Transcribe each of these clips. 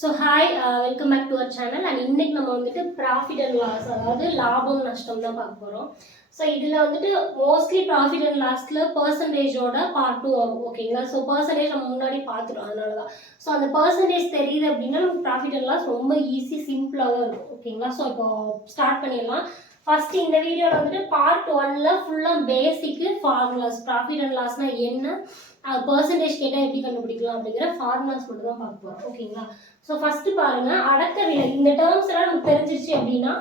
So hi welcome back to our channel. And இன்னைக்கு நம்ம வந்துட்டு ப்ராஃபிட் அண்ட் லாஸ், அதாவது லாபம் நஷ்டம் தான் பார்க்க போகிறோம். ஸோ இதில் வந்துட்டு மோஸ்ட்லி ப்ராஃபிட் அண்ட் லாஸ்ட்டில் பர்சன்டேஜோட பார்ட் 2 ஆகும். ஓகேங்களா? ஸோ பர்சன்டேஜ் நம்ம முன்னாடி பார்த்துட்டோம், அதனால தான். ஸோ அந்த பர்சன்டேஜ் தெரியுது அப்படின்னா நமக்கு ப்ராஃபிட் அண்ட் லாஸ் ரொம்ப ஈஸி, சிம்பிளாக தான் இருக்கும். ஓகேங்களா? ஸோ இப்போ ஸ்டார்ட் பண்ணிடலாம். ஃபர்ஸ்ட் இந்த வீடியோவில் வந்துட்டு பார்ட் 1ல் ஃபுல்லாக பேசிக்கு ஃபார்முலாஸ், ப்ராஃபிட் அண்ட் லாஸ்னால் என்ன, பர்சன்டேஜ் கேட்டால் எப்படி கண்டுபிடிக்கலாம் அப்படிங்கிற ஃபார்முலாஸ் மட்டும் தான் பார்க்க போகிறோம். ஓகேங்களா? ஸோ ஃபர்ஸ்ட் பாருங்க, அடக்க விலை. இந்த டேர்ம்ஸ் எல்லாம் நமக்கு தெரிஞ்சிருச்சு அப்படின்னா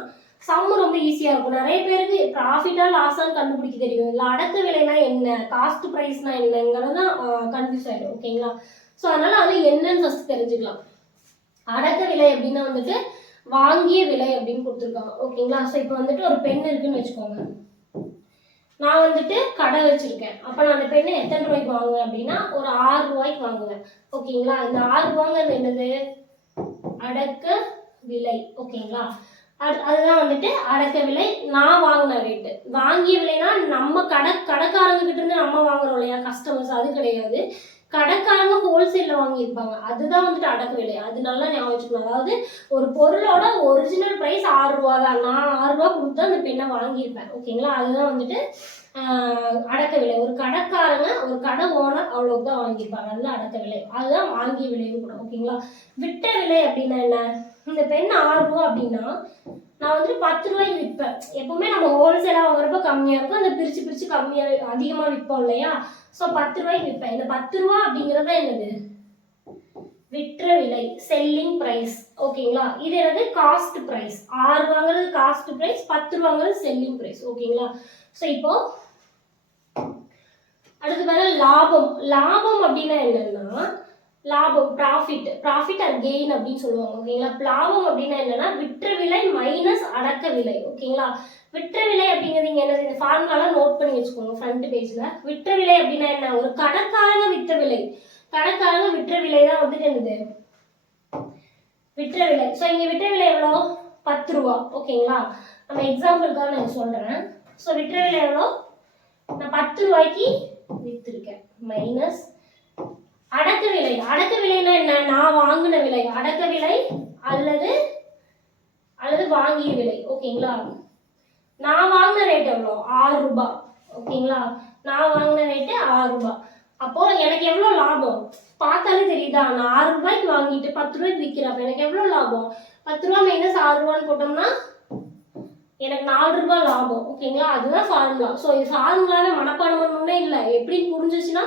சம் ரொம்ப ஈஸியாக இருக்கும். நிறைய பேருக்கு ப்ராஃபிட்டா லாஸான்னு கண்டுபிடிக்க தெரியும், இல்லை அடக்க விலைனா என்ன, காஸ்ட் ப்ரைஸ்னா என்னங்கிறது தான் கன்ஃபியூஸ் ஆகிடும். ஓகேங்களா? ஸோ அதனால அது என்னன்னு ஃபர்ஸ்ட் தெரிஞ்சுக்கலாம். அடக்க விலை அப்படின்னா வந்துட்டு வாங்கிய விலை அப்படின்னு கொடுத்துருக்காங்க. ஓகேங்களா? ஸோ இப்போ வந்துட்டு ஒரு பென் இருக்குன்னு வச்சுக்கோங்க. நான் வந்துட்டு கடை வச்சிருக்கேன். அப்போ நான் அந்த பெண்ணை எத்தனை ரூபாய்க்கு வாங்குவேன் அப்படின்னா ஒரு 6 ரூபாய்க்கு வாங்குவேன். ஓகேங்களா? இந்த 6 ரூபாங்கிறது என்னது? அடக்க விலை. ஓகேங்களா? அதுதான் வந்துட்டு அடக்க விலை. நான் வாங்கின ரேட்டு. வாங்கிய விலைனா நம்ம கடைக்காரங்க கிட்ட இருந்து நம்ம வாங்குறோம் இல்லையா, கஸ்டமர்ஸ், அது கிடையாது. கடைக்காரங்க ஹோல்சேலில் வாங்கியிருப்பாங்க, அதுதான் வந்துட்டு அடக்க விலை. அது நல்லா ஞாபகம் வச்சுக்கணும். அதாவது ஒரு பொருளோட ஒரிஜினல் ப்ரைஸ் 6 ரூபா தான். நான் 6 ரூபா கொடுத்து அந்த பெண்ணை வாங்கியிருப்பேன். ஓகேங்களா? அதுதான் வந்துட்டு அடக்க விலை. ஒரு கடைக்காரங்க, ஒரு கடை ஓனர் அவ்வளோக்கு தான் வாங்கியிருப்பாங்க, அதுதான் அடக்க விலை. அதுதான் வாங்கிய விலையும் கூட. ஓகேங்களா? விட்ட விலை அப்படின்னா என்ன? இந்த பெண் 6 ரூபா அப்படின்னா நான் வந்துட்டு 10 ரூபாய்க்கு விற்பேன். எப்பவுமே நம்ம ஹோல்சேலாக வாங்குறப்ப கம்மியாக இருக்கும், அந்த பிரித்து கம்மியாக அதிகமாக விற்போம் இல்லையா? ஸோ 10 ரூபாய்க்கு விற்பேன். இந்த 10 ரூபா அப்படிங்கிறத என்னது? விற்ற விலை, செல்லிங் ப்ரைஸ். ஓகேங்களா? இது என்னது? Cost price. 6 ரூபாங்கிறது காஸ்ட் ப்ரைஸ், 10 ரூபாங்கிறது செல்லிங் ப்ரைஸ். ஓகேங்களா? ஸோ இப்போ அடுத்து பாருங்க, லாபம். லாபம் அப்படின்னா என்னன்னா லாபம், ப்ராஃபிட் ஆர் கெயின் அப்படின்னு சொல்லுவாங்க. ஓகேங்களா? லாபம் அப்படின்னா என்னன்னா விற்ற விலை மைனஸ் அடக்க விலை. ஓகேங்களா? விற்ற விலை அப்படிங்கிறது இங்க என்ன, இந்த ஃபார்முலாலாம் நோட் பண்ணி வச்சுக்கோங்க ஃப்ரண்ட் பேஜ்ல. விற்ற விலை அப்படின்னா என்ன? ஒரு கடைக்காரங்க விற்ற விலை. கடைக்காரங்க விற்ற விலை தான் வந்துட்டு என்னது? விற்ற விலை. ஸோ இங்க விற்ற விலை எவ்வளோ? 10 ரூபா. ஓகேங்களா? நம்ம எக்ஸாம்பிளுக்காக நான் சொல்றேன். ஸோ விற்ற விலை எவ்வளோ? நான் 10 ரூபாய்க்கு வித்திருக்கேன் மைனஸ் அடக்க விலை. அடக்க விலைன்னா என்ன? நான் வாங்கின விலை. அடக்க விலை அல்லது வாங்கிய விலை. ஓகேங்களா? நான் வாங்கின ரேட் எவ்வளோ? 6 ரூபாய். ஓகேங்களா? நான் வாங்கின ரேட்டு 6 ரூபாய். அப்போ எனக்கு எவ்வளோ லாபம் பார்த்தாலே தெரியுதா? நான் 6 ரூபாய்க்கு வாங்கிட்டு 10 ரூபாய்க்கு விற்கிறேன். அப்போ எனக்கு எவ்வளோ லாபம்? 10 ரூபா மைனஸ் 6 ரூபான்னு போட்டோம்னா எனக்கு 4 ரூபாய் லாபம். ஓகேங்களா? அதுதான் ஃபார்முலா. ஸோ இது ஃபார்முலாவே மனப்பாடம் பண்ணணும்னே இல்லை. எப்படின்னு புரிஞ்சிச்சுன்னா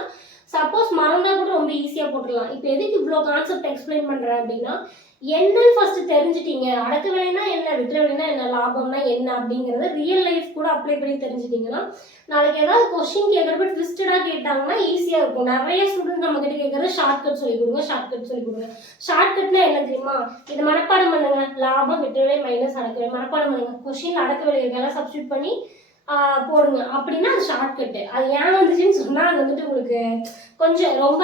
சப்போஸ் மறந்தா கூட ரொம்ப ஈஸியாக போட்டுடலாம். இப்போ எதுக்கு இவ்வளோ கான்செப்ட் எக்ஸ்பிளைன் பண்ணுறேன் அப்படின்னா, என்னன்னு ஃபர்ஸ்ட் தெரிஞ்சுட்டீங்க. அடக்க விலைனா என்ன, விற்ற விலைனா என்ன, லாபம்னா என்ன அப்படிங்கிறத ரியல் லைஃப் கூட அப்ளை பண்ணி தெரிஞ்சுட்டீங்கன்னா நாளைக்கு ஏதாவது கொஸ்டின் கேட்குறப்ப ட்விஸ்டடாக கேட்டாங்கன்னா ஈஸியாக இருக்கும். நிறைய ஸ்டூடெண்ட் நம்ம கிட்ட கேட்குறது ஷார்ட்கட் சொல்லி கொடுங்க, ஷார்ட்கட் சொல்லி கொடுங்க. ஷார்ட்கட்னா என்ன தெரியுமா? இது மனப்பாடம் பண்ணுங்க. லாபம், விற்ற விலை மைனஸ் அடக்க விலை மனப்பாடம் பண்ணுங்க. கொஸ்டின் அடக்க விலை இதெல்லாம் சப்ஸ்டியூட் பண்ணி போடுங்க. அப்படின்னா அது ஷார்ட்கட்டு. அது ஏன் வந்துச்சுன்னு சொன்னால் அது வந்துட்டு உங்களுக்கு கொஞ்சம் ரொம்ப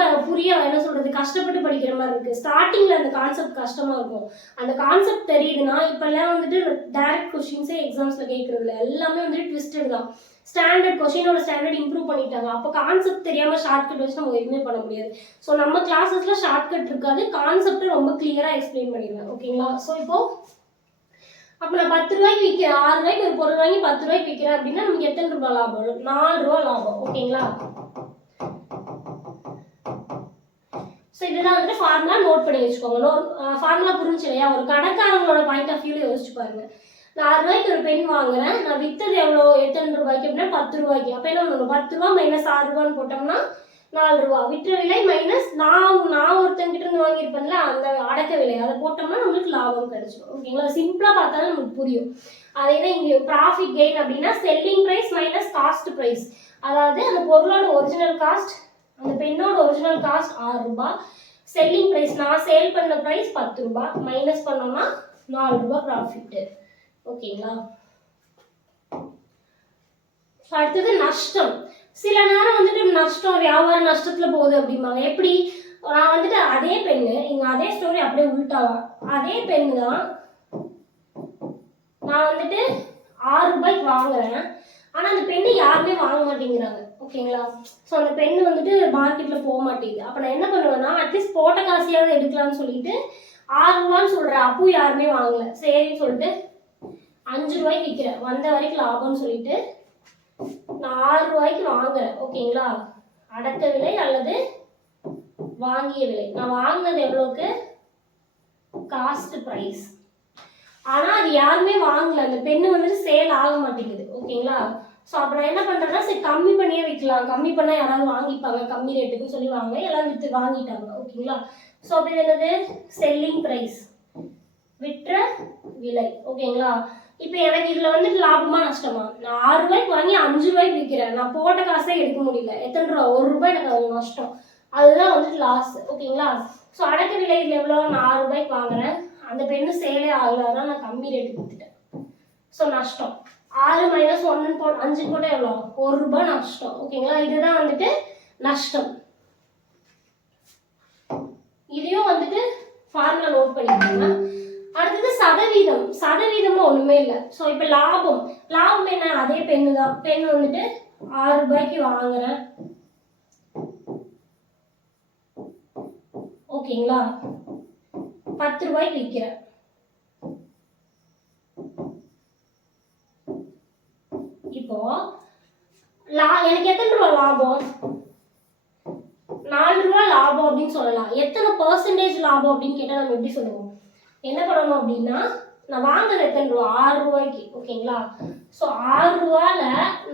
என்ன சொல்கிறது, கஷ்டப்பட்டு படிக்கிற மாதிரி இருக்குது. ஸ்டார்டிங்கில் அந்த கான்செப்ட் கஷ்டமாக இருக்கும். அந்த கான்செப்ட் தெரியுதுன்னா இப்போல்லாம் வந்துட்டு டைரக்ட் கொஸ்டின்ஸே எக்ஸாம்ஸில் கேட்குறதுல எல்லாமே வந்துட்டு ட்விஸ்டட் தான். ஸ்டாண்டர்ட் கொஸ்டினோட ஸ்டாண்டர்ட் இம்ப்ரூவ் பண்ணிட்டாங்க. அப்போ கான்செப்ட் தெரியாமல் ஷார்ட்கட் வச்சு நம்ம எதுவுமே பண்ண முடியாது. ஸோ நம்ம கிளாஸஸில் ஷார்ட்கட் இருக்காது, கான்செப்டை ரொம்ப கிளியராக எக்ஸ்பிளைன் பண்ணிடுவேன். ஓகேங்களா? ஸோ இப்போது அப்போ நான் 10 ரூபாய்க்கு விற்கிறேன், 6 ரூபாய்க்கு ஒரு பொருள் வாங்கி 10 ரூபாய்க்கு விற்கிறேன் அப்படின்னா நமக்கு எத்தனை ரூபாய் லாபம்? 4 ரூபா லாபம். ஓகேங்களா? ஸோ இதுதான் வந்துட்டு ஃபார்முலா. நோட் பண்ணி வச்சுக்கோங்க. ஃபார்முலா புரிஞ்சு இல்லையா? ஒரு கடைக்காரங்களோட பாயிண்ட் ஆஃப் வியூல யோசிச்சு பாருங்க. நான் 6 ரூபாய்க்கு ஒரு பென் வாங்குறேன், நான் விற்றது எவ்வளோ, எத்தனை ரூபாய்க்கு அப்படின்னா 10 ரூபாய்க்கு. அப்போ என்ன பண்ணணும்? 10 ரூபா மைனஸ் 6 ரூபான்னு போட்டோம்னா 4 ரூபா. விற்ற விலை மைனஸ் நான் ஒருத்தங்கிட்ட இருந்து வாங்கியிருப்பேன்ல அந்த அடக்க விலை, அதை போட்டோம்னா நம்மளுக்கு லாபம் கிடைச்சிடும். ஓகேங்களா? சிம்பிளா பார்த்தாலும் நமக்கு புரியும். அதே தான் இங்கே ப்ராஃபிட் கெயின் அப்படின்னா selling price minus cost price. அதாவது அந்த பொருளோட ஒரிஜினல் காஸ்ட், அந்த பெண்ணோட ஒரிஜினல் காஸ்ட் 6 ரூபாய், செல்லிங் ப்ரைஸ் நான் சேல் பண்ண ப்ரைஸ் 10 ரூபாய், மைனஸ் பண்ணோம்னா 4 ரூபாய் ப்ராஃபிட். ஓகேங்களா? அடுத்தது நஷ்டம். சில நேரம் வந்துட்டு நஷ்டம், வியாபாரம் நஷ்டத்துல போகுது அப்படிம்பாங்க. எப்படி? நான் வந்துட்டு அதே பெண்ணு, இங்க அதே ஸ்டோரி அப்படியே உள்டாவா, அதே பெண்ணு தான் நான் வந்துட்டு 6 ரூபாய்க்கு வாங்குறேன், ஆனா அந்த பெண்ணு யாருமே வாங்க மாட்டேங்கிறாங்க. ஓகேங்களா? ஸோ அந்த பெண்ணு வந்துட்டு மார்க்கெட்ல போக மாட்டேங்குது. அப்போ நான் என்ன பண்ணுவேன்னா, அட்லீஸ்ட் போட்ட காசையாவது எடுக்கலாம்னு சொல்லிட்டு 6 ரூபான்னு சொல்கிறேன், அப்போ யாருமே வாங்கல. சரின்னு சொல்லிட்டு 5 ரூபாய்க்கு விற்கிறேன், வந்த வரைக்கும் லாபம்னு சொல்லிட்டு நான் 6 ரூபாய்க்கு வாங்குறேன். ஓகேங்களா, அடக்க விலை அல்லது வாங்கிய விலை. நான் வாங்கினது எவ்வளோக்கு? Cost price. ஆனால் அது யாருமே வாங்கல, அந்த பெண்ணு வந்துட்டு சேல் ஆக மாட்டேங்குது. ஓகேங்களா, ஸோ அப்போ நான் என்ன பண்ணுறேன்னா, சரி கம்மி பண்ணியே விற்கலாம், கம்மி பண்ணால் யாராவது வாங்கிப்பாங்க, கம்மி ரேட்டுக்குன்னு சொல்லி எல்லாரும் விற்று வாங்கிட்டாங்க. ஓகேங்களா, ஸோ அப்படி என்னது? செல்லிங் ப்ரைஸ், விற்ற விலை. ஓகேங்களா, இப்போ எனக்கு இதில் வந்துட்டு லாபமா நஷ்டமா? நான் 6 ரூபாய்க்கு வாங்கி 5 ரூபாய்க்கு விற்கிறேன், நான் போட்ட காசே எடுக்க முடியல. எத்தனை ரூபா? 1 ரூபாய் எனக்கு அது நஷ்டம், அதுதான் வந்துட்டு லாஸ். ஓகேங்களா, ஸோ அடக்க விலை இதில் எவ்வளோ? நான் 6 ரூபாய்க்கு வாங்குறேன், அந்த பெண்ணு சேலே ஆகலான்னா நான் கம்மி ரேட்டுக்கு விற்றுட்டேன், ஸோ நஷ்டம். 6 - 1 5 போட்டால் எவ்வளோ? 1 ரூபாய் நஷ்டம். ஓகேங்களா, இதுதான் வந்துட்டு நஷ்டம். இதையும் வந்துட்டு ஃபார்முலா நோட் பண்ணிக்கோங்க. அடுத்தது சதவீதம். சதவீதமும் ஒண்ணுமே இல்லை. ஸோ இப்போ லாபம், லாபம் என்ன? அதே பெண்ணு தான். பெண் வந்துட்டு 6 ரூபாய்க்கு வாங்குறேன். ஓகேங்களா, 10 ரூபாய்க்கு விற்கிறேன். இப்போ எனக்கு எத்தனை ரூபா லாபம்? 4 ரூபா லாபம் அப்படின்னு சொல்லலாம். எத்தனை பெர்சன்டேஜ் லாபம் அப்படின்னு கேட்டால் நம்ம எப்படி சொல்லுவோம்? என்ன பண்ணணும் அப்படின்னா, நான் வாங்கினது எத்தனை ரூபா? 6 ரூபாய்க்கு. ஓகேங்களா, ஸோ 6 ரூபால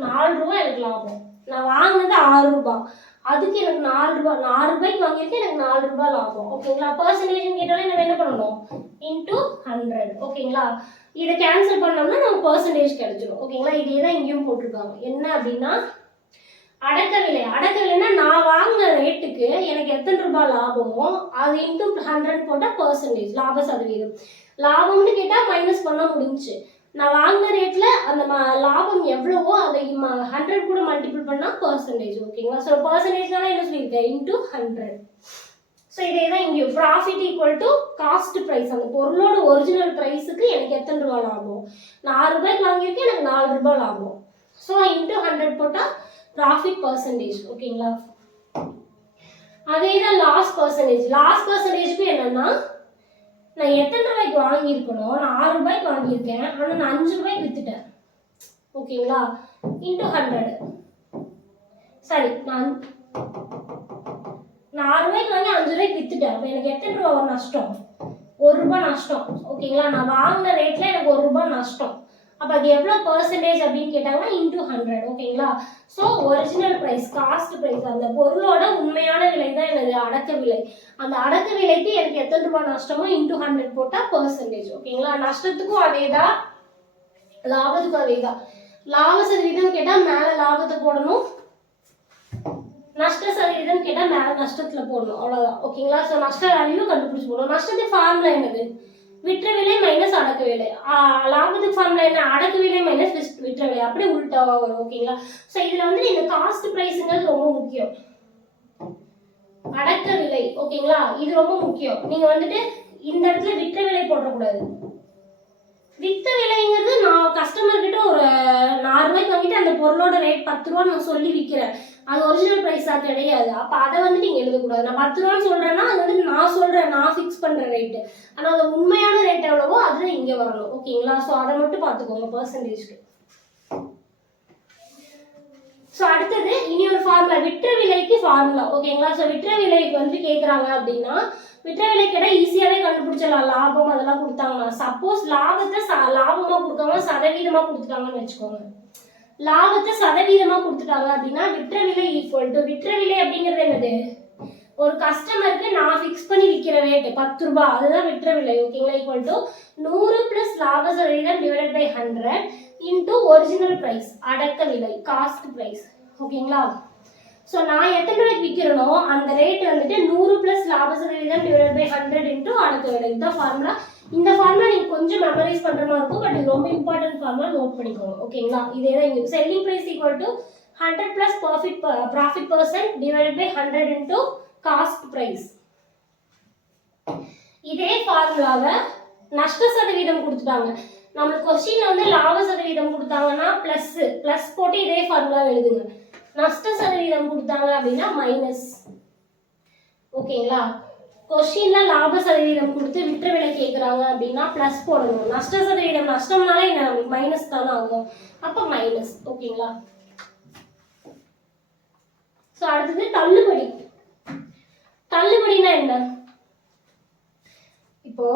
4 ரூபா எனக்கு லாபம். நான் வாங்கினது 6 ரூபாய், அதுக்கு எனக்கு 4 ரூபாய். நான் 6 ரூபாய்க்கு வாங்கியிருக்கேன், எனக்கு 4 ரூபாய் லாபம். ஓகேங்களா, பெர்சன்டேஜ் கேட்டாலே நம்ம என்ன பண்ணணும்? இன்டூ 100. ஓகேங்களா, இதை கேன்சல் பண்ணோம்னா நமக்கு பெர்சன்டேஜ் கிடைச்சிடும். ஓகேங்களா, இதே தான் இங்கேயும் போட்டிருக்காங்க. என்ன அப்படின்னா, அடக்க விலை. அடக்க விலைன்னா நான் வாங்கின ரேட்டுக்கு எனக்கு எத்தனை ரூபாய் லாபமோ அது இன்டூ 100 போட்டால் பெர்சன்டேஜ், லாப சதவீதம். லாபம்னு கேட்டால் மைனஸ் பண்ண முடிஞ்சு. நான் வாங்கின ரேட்டில் அந்த லாபம் எவ்வளவோ அதை 100 கூட மல்டிபிள் பண்ணால் பெர்சன்டேஜ். ஓகேங்களா, ஸோ பெர்சன்டேஜ்னால என்ன சொல்லியிருக்கேன்? இன்டூ 100. ஸோ இதே தான் இங்கேயும் profit equal to cost price. அந்த பொருளோட ஒரிஜினல் ப்ரைஸுக்கு எனக்கு எத்தனை ரூபாய் லாபம்? நான் 6 ரூபாய்க்கு வாங்கியிருக்கேன், எனக்கு 4 ரூபாய் லாபம். ஸோ இன்டூ 100 போட்டால் ப்ராஃபிட் பர்சன்டேஜ். ஓகேங்களா, அதே தான் லாஸ் பர்சன்டேஜ். லாஸ் பர்சன்டேஜ்க்கு என்னன்னா, நான் எத்தனை ரூபாய்க்கு வாங்கியிருக்கணும்? நான் 6 ரூபாய்க்கு வாங்கியிருக்கேன், ஆனால் நான் 5 ரூபாய்க்கு வித்துட்டேன். ஓகேங்களா, இன்டூ 100. சரி, நான் 6 ரூபாய்க்கு வாங்கி 5 ரூபாய்க்கு வித்துட்டேன். அப்போ எனக்கு எத்தனை ரூபா நஷ்டம்? 1 ரூபாய் நஷ்டம். ஓகேங்களா, நான் வாங்கின ரேட்ல எனக்கு 1 ரூபாய் நஷ்டம். அப்போ அது எவ்வளோ பெர்சன்டேஜ் அப்படின்னு கேட்டாங்கன்னா இன்டூ 100. ஓகேங்களா, so original price, cost price, அந்த பொருளோட உண்மையான விலை தான் எனது அடக்க விலை. அந்த அடக்க விலைக்கு எனக்கு எத்தனை ரூபாய் நஷ்டமோ இன்டூ 100 போட்டால் பெர்சன்டேஜ். ஓகேங்களா, நஷ்டத்துக்கும் அதே தான், லாபத்துக்கும் அதே தான். லாப சதவீதம் கேட்டால் மேலே லாபத்தை போடணும், நஷ்ட சதவீதம் கேட்டால் மேலே நஷ்டத்தில் போடணும், அவ்வளோதான். ஓகேங்களா, ஸோ நஷ்ட வேல்யூ கண்டுபிடிச்சு போடணும். நஷ்டத்துக்கு ஃபார்முலா என்னது? விற்ற விலை மைனஸ் அடக்க விலை. லாபத்துக்கு ஃபார்முலா என்ன? அடக்க விலை மைனஸ் விற்ற விலை. அப்படியே உள்டாவா வரும். ஓகேங்களா, ஸோ இதில் வந்து இந்த காஸ்ட் ப்ரைஸுங்கிறது ரொம்ப முக்கியம். அடக்க விலை. ஓகேங்களா, இது ரொம்ப முக்கியம். நீங்கள் வந்துட்டு இந்த இடத்துல விற்ற விலை போடக்கூடாது. வித்த விலைங்கிறது நான் கஸ்டமர் கிட்ட ஒரு 4 ரூபாய்க்கு வாங்கிட்டு அந்த பொருளோட ரேட் 10 ரூபா நான் சொல்லி விற்கிறேன், அது ஒரிஜினல் ப்ரைஸா கிடையாது. அப்போ அதை வந்து நீங்கள் எழுதக்கூடாது. நான் 10 ரூபான்னு சொல்கிறேன்னா அது வந்து நான் சொல்கிறேன், நான் ஃபிக்ஸ் பண்ணுற ரேட்டு. ஆனால் அது உண்மையான ரேட் எவ்வளவோ அதுதான் இங்கே வரணும். ஓகேங்களா, ஸோ அதை மட்டும் பார்த்துக்கோங்க பெர்சன்டேஜ்க்கு. ஸோ அடுத்தது இனி ஒரு ஃபார்முலா, விற்ற விலைக்கு ஃபார்முலா. ஓகேங்களா, ஸோ விற்ற விலைக்கு வந்து கேட்குறாங்க அப்படின்னா, விற்ற விலை கேட்டால் ஈஸியாகவே கண்டுபிடிச்சிடலாம். லாபம் அதெல்லாம் கொடுத்தாங்கன்னா, சப்போஸ் லாபத்தை லாபமாக கொடுக்காம சதவீதமாக கொடுத்துட்டாங்கன்னு வச்சுக்கோங்க. லாபத்தை சதவீதமாக கொடுத்துட்டாங்க அப்படின்னா விற்ற விலை ஈக்குவல் டு, விற்ற விலை அப்படிங்கிறது என்னது? ஒரு கஸ்டமருக்கு நான் ஃபிக்ஸ் பண்ணி விற்கிற ரேட்டு 10 ரூபாய், அதுதான் விற்ற விலை. ஓகேங்களா, ஈக்குவல் டு 100 + லாப சதவீதம் divided by 100 into original price, அடக்க விலை, காஸ்ட் ப்ரைஸ். ஓகேங்களா, ஸோ நான் எத்தனை ரூபாய்க்கு விற்கிறனோ அந்த ரேட் வந்துட்டு 100 + லாப சதவீதம் டிவைடட் பை 100 இன்டூ அடக்க விலை. இதுதான் ஃபார்முலா. இந்த ஃபார்முலா நீங்கள் கொஞ்சம் மெமரைஸ் பண்ணுற மாதிரி இருக்கும், பட் இது ரொம்ப இம்பார்ட்டன்ட் ஃபார்முலா, நோட் பண்ணிக்கோங்க. ஓகேங்களா, இதே தான் இங்கே selling price equal to 100 + profit percent divided by 100 into cost price. இதே ஃபார்முலாவை நஷ்ட சதவீதம் கொடுத்துட்டாங்க. நம்மளுக்கு கொஸ்டின் வந்து லாப சதவீதம் கொடுத்தாங்கன்னா ப்ளஸ் போட்டு இதே ஃபார்முலா எழுதுங்க. நஷ்ட சதவீதம் கொடுத்தாங்க அப்படின்னா மைனஸ். ஓகேங்களா, கொஸ்டின்ல லாப சதவீதம் கொடுத்து விற்ற விலை கேட்குறாங்க அப்படின்னா ப்ளஸ் போடணும். நஷ்ட சதவீதம் நஷ்டம்னாலே என்ன மைனஸ் தானே ஆகும், அப்போ மைனஸ். ஓகேங்களா. ஸோ அடுத்தது தள்ளுபடி. தள்ளுபடினா என்ன? இப்போ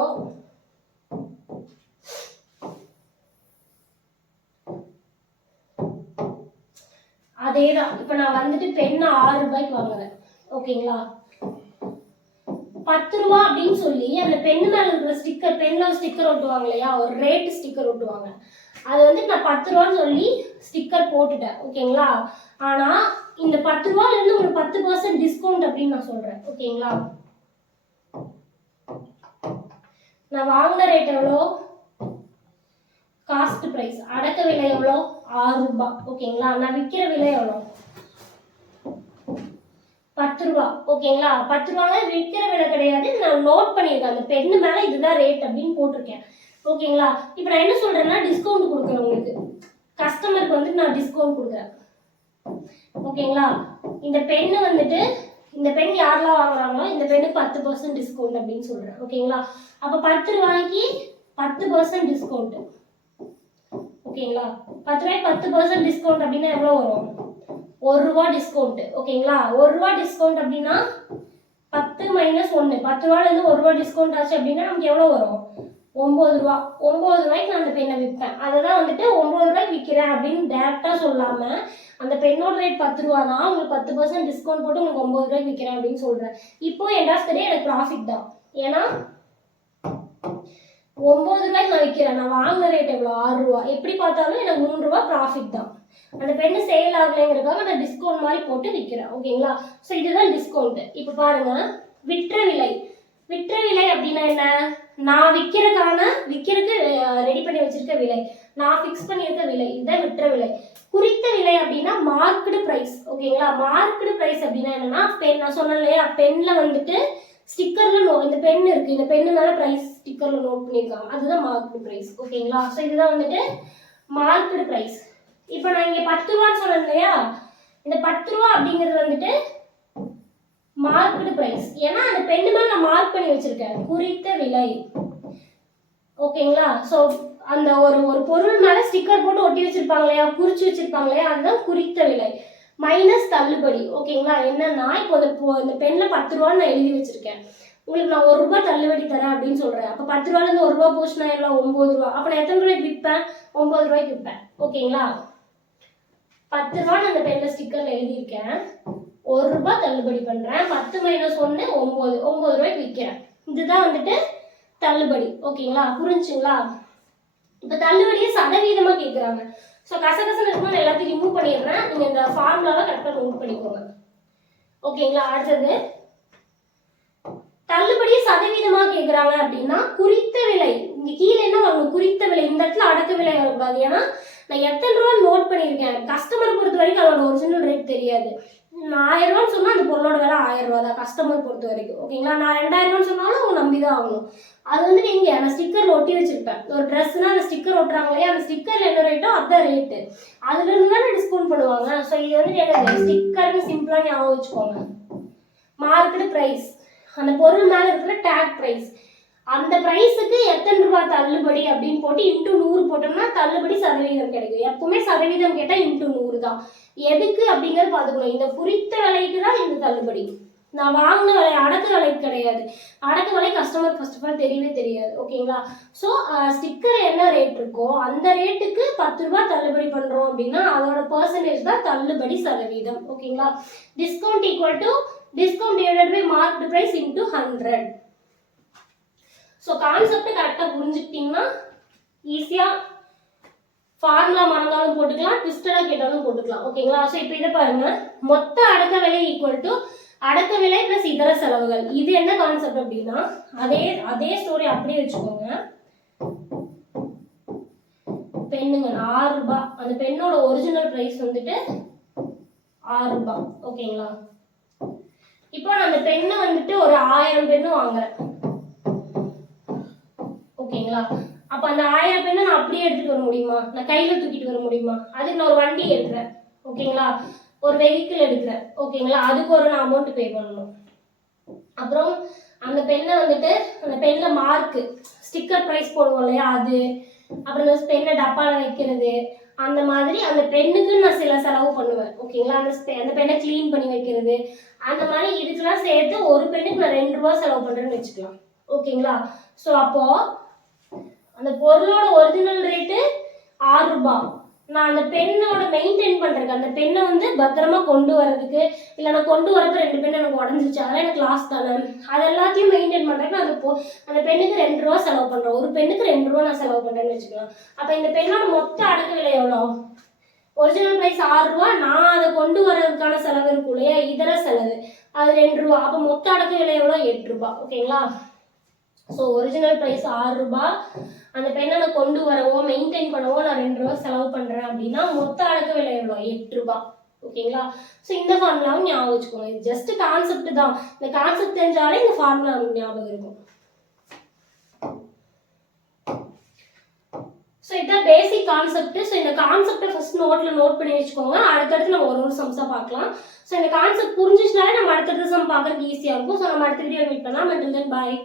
அதேதான். இப்போ நான் வந்துட்டு பெண்ணை 6 ரூபாய்க்கு வாங்குறேன். ஓகேங்களா. 10 ரூபா அப்படின்னு சொல்லி அந்த பெண்ணு மேல இருக்கிற ஸ்டிக்கர், பெண்ணில் ஸ்டிக்கர் ஒட்டுவாங்க இல்லையா, ஒரு ரேட் ஸ்டிக்கர் ஒட்டுவாங்க. அது வந்து நான் 10 ரூபான்னு சொல்லி ஸ்டிக்கர் போட்டுட்டேன். ஓகேங்களா. ஆனா இந்த 10 ரூபால இருந்து ஒரு 10% டிஸ்கவுண்ட் அப்படின்னு நான் சொல்றேன். ஓகேங்களா. நான் வாங்கின ரேட் எவ்வளோ, காஸ்ட் பிரைஸ், அடக்க விலை எவ்வளோ, 6 ரூபாய். ஓகேங்களா. நான் விற்கிற விலை எவ்வளோ, 10 ரூபா. ஓகேங்களா. 10 ரூபாங்க விற்கிற விலை கிடையாது, நான் நோட் பண்ணியிருக்கேன் அந்த பெண்ணு மேல இதுதான் ரேட் அப்படின்னு போட்டிருக்கேன். ஓகேங்களா. இப்போ நான் என்ன சொல்றேன்னா டிஸ்கவுண்ட் கொடுக்குறேன் உங்களுக்கு, கஸ்டமருக்கு வந்து நான் டிஸ்கவுண்ட் கொடுக்குறேன். ஓகேங்களா. இந்த பெண்ணு வந்துட்டு, இந்த பெண் யாரெல்லாம் வாங்குறாங்களோ இந்த பெண்ணுக்கு 10% டிஸ்கவுண்ட் அப்படின்னு சொல்றேன். ஓகேங்களா. அப்போ 10 ரூபாய்க்கு 10% டிஸ்கவுண்ட். ஓகேங்களா. 10 ரூபாய்க்கு 10% டிஸ்கவுண்ட் அப்படின்னா எவ்வளோ வரும், 1 ரூபா டிஸ்கவுண்ட். ஓகேங்களா. 1 ரூபா டிஸ்கவுண்ட் அப்படின்னா 10 மைனஸ் 1, 10 ரூபாயில இருந்து 1 ரூபா டிஸ்கவுண்ட் ஆச்சு அப்படின்னா நமக்கு எவ்வளோ வரும், 9 ரூபா. 9 ரூபாய்க்கு நான் அந்த பெண்ணை விற்பேன். அதை தான் வந்துட்டு 9 ரூபாய்க்கு விற்கிறேன் அப்படின்னு டேரக்டா சொல்லாம அந்த பெண்ணோட ரேட் 10 ரூபா தான், உங்களுக்கு 10% டிஸ்கவுண்ட் போட்டு உங்களுக்கு 9 ரூபாய்க்கு விற்கிறேன் அப்படின்னு சொல்றேன். இப்போ எண்ட் ஆஃப் த டே எனக்கு ப்ராஃபிட் தான். ஏன்னா 9 ரூபாய்க்கு நான் விற்கிறேன், நான் வாங்கின ரேட் எவ்வளோ, 6 ரூபா. எப்படி பார்த்தாலும் எனக்கு 3 ரூபா ப்ராஃபிட் தான். அந்த பெண்ணு சேல் ஆகலைங்கிறதுக்காக நான் டிஸ்கவுண்ட் மாதிரி போட்டு விற்கிறேன். ஓகேங்களா. ஸோ இதுதான் டிஸ்கவுண்ட். இப்போ பாருங்க, விற்ற விலை. விற்ற விலை அப்படின்னா என்ன, நான் விற்கிறதுக்கு ரெடி பண்ணி வச்சிருக்க விலை, நான் ஃபிக்ஸ் பண்ணியிருக்க விலை, இதுதான் விற்ற விலை. குறித்த விலை அப்படின்னா மார்க்கெட் பிரைஸ். ஓகேங்களா. மார்க்கெட் பிரைஸ் அப்படின்னா என்னன்னா, பென் நான் சொன்னேன் இல்லையா, பென்ல வந்துட்டு ஸ்டிக்கர்ல இந்த பென் இருக்கு, இந்த பெண்ணு மேல பிரைஸ் ஸ்டிக்கர்ல நோட் பண்ணியிருக்காங்க, அதுதான் மார்க்கெட் பிரைஸ். ஓகேங்களா. ஸோ இதுதான் வந்துட்டு மார்க்கெட் பிரைஸ். இப்போ நான் இங்க 10 ரூபான்னு சொன்னேன் இல்லையா, இந்த 10 ரூபா அப்படிங்கிறது வந்துட்டு மார்க்கெட் பிரைஸ். ஏன்னா அந்த பெண்ணு மேல நான் மார்க் பண்ணி வச்சிருக்கேன் குறித்த விலை. ஓகேங்களா. ஸோ அந்த ஒரு பொருள் மேல ஸ்டிக்கர் போட்டு ஒட்டி வச்சிருப்பாங்க இல்லையா, குறிச்சு வச்சிருப்பாங்க இல்லையா, அதுதான் குறித்த விலை. மைனஸ் தள்ளுபடி. ஓகேங்களா. என்னன்னா இப்போ இந்த பெண்ணில் 10 ரூபான்னு நான் எழுதி வச்சிருக்கேன், உங்களுக்கு நான் 1 ரூபாய் தள்ளுபடி தரேன் அப்படின்னு சொல்றேன். அப்போ 10 ரூபாயிலிருந்து 1 ரூபா போச்சுன்னா எல்லாம் 9 ரூபா. அப்போ நான் எத்தனை ரூபாய்க்கு விற்பேன், 9 ரூபாய்க்கு விற்பேன். ஓகேங்களா. 10 ரூபான்னு அந்த பெண்ணில் ஸ்டிக்கர்ல எழுதியிருக்கேன், 1 ரூபாய் தள்ளுபடி பண்றேன், 10 மைனஸ் 1 9 ரூபாய்க்கு விற்கிறேன். இதுதான் வந்துட்டு தள்ளுபடி. ஓகேங்களா. புரிஞ்சுங்களா. இப்போ தள்ளுபடியை சதவீதமா கேட்குறாங்க. ஸோ கசகசன்னு இருக்கும்போது எல்லாத்தையும் ரிமூவ் பண்ணிடுறேன், நீங்க இந்த ஃபார்முலாவை கரெக்டாக நோட் பண்ணிக்கோங்க. ஓகேங்களா. அடுத்தது தள்ளுபடி சதவீதமா கேட்குறாங்க அப்படின்னா குறித்த விலை. இங்க கீழே என்ன வரணும், குறித்த விலை. இந்த இடத்துல அடக்க விலை வரக்கூடாது. ஏன்னா நான் எத்தனை ரூபா நோட் பண்ணியிருக்கேன், கஸ்டமரை பொறுத்த வரைக்கும் அதோட ஒரிஜினல் ரேட் தெரியாது. நான் 1000 ரூபான்னு சொன்னா அந்த பொருளோட விலை 1000 ரூபா தான் கஸ்டமர் பொறுத்த வரைக்கும். ஓகேங்களா. நான் 2000 ரூபான்னு சொன்னாலும் அவங்க நம்பிதான் ஆகணும். அது வந்து நீங்க நான் ஸ்டிக்கர்ல ஒட்டி வச்சிருப்பேன். ஒரு ட்ரெஸ்னா அந்த ஸ்டிக்கர் ஒட்டுறாங்க இல்லையா, அந்த ஸ்டிக்கர்ல என்ன ரேட்டோ அதான் ரேட்டு, அதுல இருந்து தானே டிஸ்கவுண்ட் பண்ணுவாங்க. ஸோ இது வந்து எனக்கு ஸ்டிக்கர்னு சிம்பிளா ஞாபகம் வச்சுக்கோங்க. மார்க்கெட் பிரைஸ், அந்த பொருள் மேல இருக்கிற டேக் பிரைஸ், அந்த பிரைஸுக்கு எத்தனை ரூபாய் தள்ளுபடி அப்படின்னு போட்டு இன்ட்டு 100 போட்டோம்னா தள்ளுபடி சதவீதம் கிடைக்கும். எப்பவுமே சதவீதம் கேட்டா இன்ட்டு 100 தான். எதுக்கு அப்படிங்கறது பாத்துக்கணும், இந்த குறித்த விலைக்கு தான் இந்த தள்ளுபடி. நான் வாங்கின விலை அடக்க விலைக்கு கிடையாது. அடக்க விலை கஸ்டமர் ஃபர்ஸ்ட் ஆஃப் ஆல் தெரியவே தெரியாது. ஓகேங்களா. ஸோ ஸ்டிக்கர் என்ன ரேட் இருக்கோ அந்த ரேட்டுக்கு 10 ரூபாய் தள்ளுபடி பண்றோம் அப்படின்னா அதோட பர்சன்டேஜ் தான் தள்ளுபடி சதவீதம். ஓகேங்களா. Discount equal to discount divided by market price into 100. So concept கரெக்டாக புரிஞ்சுக்கிட்டீங்கன்னா ஈஸியாக ஃபார்முலா மறந்தாலும் போட்டுக்கலாம், ட்விஸ்டடாக கேட்டாலும் போட்டுக்கலாம். ஓகேங்களா. ஸோ இப்போ இதை பாருங்க, மொத்த அடக்க விலை ஈக்குவல் டு அடக்க விலை பிளஸ் இதர செலவுகள். இது என்ன கான்செப்ட் அப்படின்னா அதே ஸ்டோரி அப்படியே வச்சுக்கோங்க. பெண்ணுங்க 6 ரூபாய், அந்த பெண்ணோட ஒரிஜினல் பிரைஸ் வந்துட்டு 6 ரூபாய். ஓகேங்களா. இப்போ நான் அந்த பெண்ணை வந்துட்டு ஒரு 1000 பெண்ணு வாங்குறேன். ஓகேங்களா. அப்ப அந்த 1000 பெண்ணை நான் அப்படியே எடுத்துட்டு வர முடியுமா, நான் கையில தூக்கிட்டு வர முடியுமா, அதுக்கு நான் ஒரு வண்டி எடுக்கிறேன். ஓகேங்களா. ஒரு வெஹிக்கிள் எடுக்கிறேன். ஓகேங்களா. அதுக்கு ஒரு நான் அமௌண்ட் பே பண்ணணும். அப்புறம் அந்த பெண்ணை வந்துட்டு அந்த பெண்ணில் மார்க்கு ஸ்டிக்கர் ப்ரைஸ் போடுவோம் இல்லையா அது, அப்புறம் இந்த பெண்ணை டப்பாவில் வைக்கிறது, அந்த மாதிரி அந்த பெண்ணுக்கு நான் சில செலவு பண்ணுவேன் ஓகேங்களா. அந்த பெண்ணை க்ளீன் பண்ணி வைக்கிறது, அந்த மாதிரி இதுக்கெல்லாம் சேர்த்து ஒரு பெண்ணுக்கு நான் 2 ரூபா செலவு பண்ணுறேன்னு வச்சுக்கலாம் ஓகேங்களா. ஸோ அப்போது அந்த பொருளோட ஒரிஜினல் ரேட்டு 6 ரூபாய். நான் அந்த பெண்ணோட மெயின்டைன் பண்ணுறதுக்கு, அந்த பெண்ணை வந்து பத்திரமா கொண்டு வர்றதுக்கு, இல்லை நான் கொண்டு வரப்போ 2 பெண்ணை எனக்கு உடஞ்சிச்சு அதெல்லாம் எனக்கு லாஸ் தானே, அது எல்லாத்தையும் மெயின்டைன் பண்ணுறதுக்கு நான் அந்த பெண்ணுக்கு 2 ரூபா செலவு பண்ணுறேன். ஒரு பெண்ணுக்கு 2 ரூபா நான் செலவு பண்ணுறேன்னு வச்சுக்கலாம். அப்போ இந்த பெண்ணோட மொத்த அடக்க விலை எவ்வளோ? ஒரிஜினல் ப்ரைஸ் 6 ரூபா, நான் அதை கொண்டு வர்றதுக்கான செலவு இருக்கும் இல்லையா, இதர செலவு, அது 2 ரூபா. அப்போ மொத்த அடக்க விலை எவ்வளோ? 8 ரூபா ஓகேங்களா. ஸோ ஒரிஜினல் ப்ரைஸ் 6 ரூபா, அந்த பெண்ணை நான் கொண்டு வரவோ மெயின்டைன் பண்ணவோ நான் 2 ரூபா செலவு பண்ணுறேன் அப்படின்னா மொத்த அடக்க விலை எவ்வளோ? 8 ரூபா ஓகேங்களா. ஸோ இந்த ஃபார்முலாவும் ஞாபகம் வச்சுக்கோங்க. இது ஜஸ்ட் கான்செப்ட் தான். இந்த கான்செப்ட் தெரிஞ்சாலே இந்த ஃபார்முலா ஞாபகம் இருக்கும். ஸோ இதுதான் பேசிக் கான்செப்ட். ஸோ இந்த கான்செப்டை ஃபர்ஸ்ட் நோட் பண்ணி வச்சுக்கோங்க. அடுத்தடுத்து நம்ம ஒரு சம்ஸாக பார்க்கலாம். ஸோ இந்த கான்செப்ட் புரிஞ்சிச்சுனாலே நம்ம அடுத்தடுத்த சம் பார்க்கறதுக்கு ஈஸியாக இருக்கும். ஸோ நம்ம அடுத்த வீடியோ மீட் பண்ணலாம். until then bye.